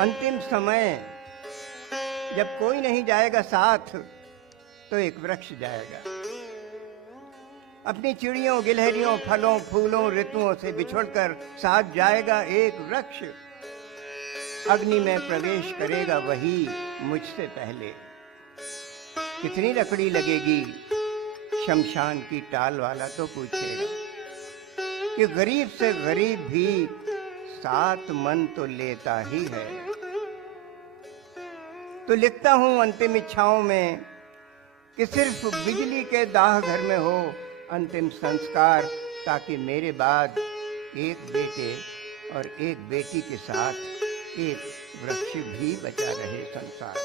अंतिम समय जब कोई नहीं जाएगा साथ, तो एक वृक्ष जाएगा। अपनी चिड़ियों, गिलहरियों, फलों, फूलों, ऋतुओं से बिछुड़कर साथ जाएगा एक वृक्ष। अग्नि में प्रवेश करेगा वही मुझसे पहले। कितनी लकड़ी लगेगी शमशान की टाल वाला तो पूछेगा कि गरीब से गरीब भी 7 मन तो लेता ही है। तो लिखता हूं अंतिम इच्छाओं में कि सिर्फ बिजली के दाह घर में हो अंतिम संस्कार, ताकि मेरे बाद एक बेटे और एक बेटी के साथ एक वृक्ष भी बचा रहे संसार।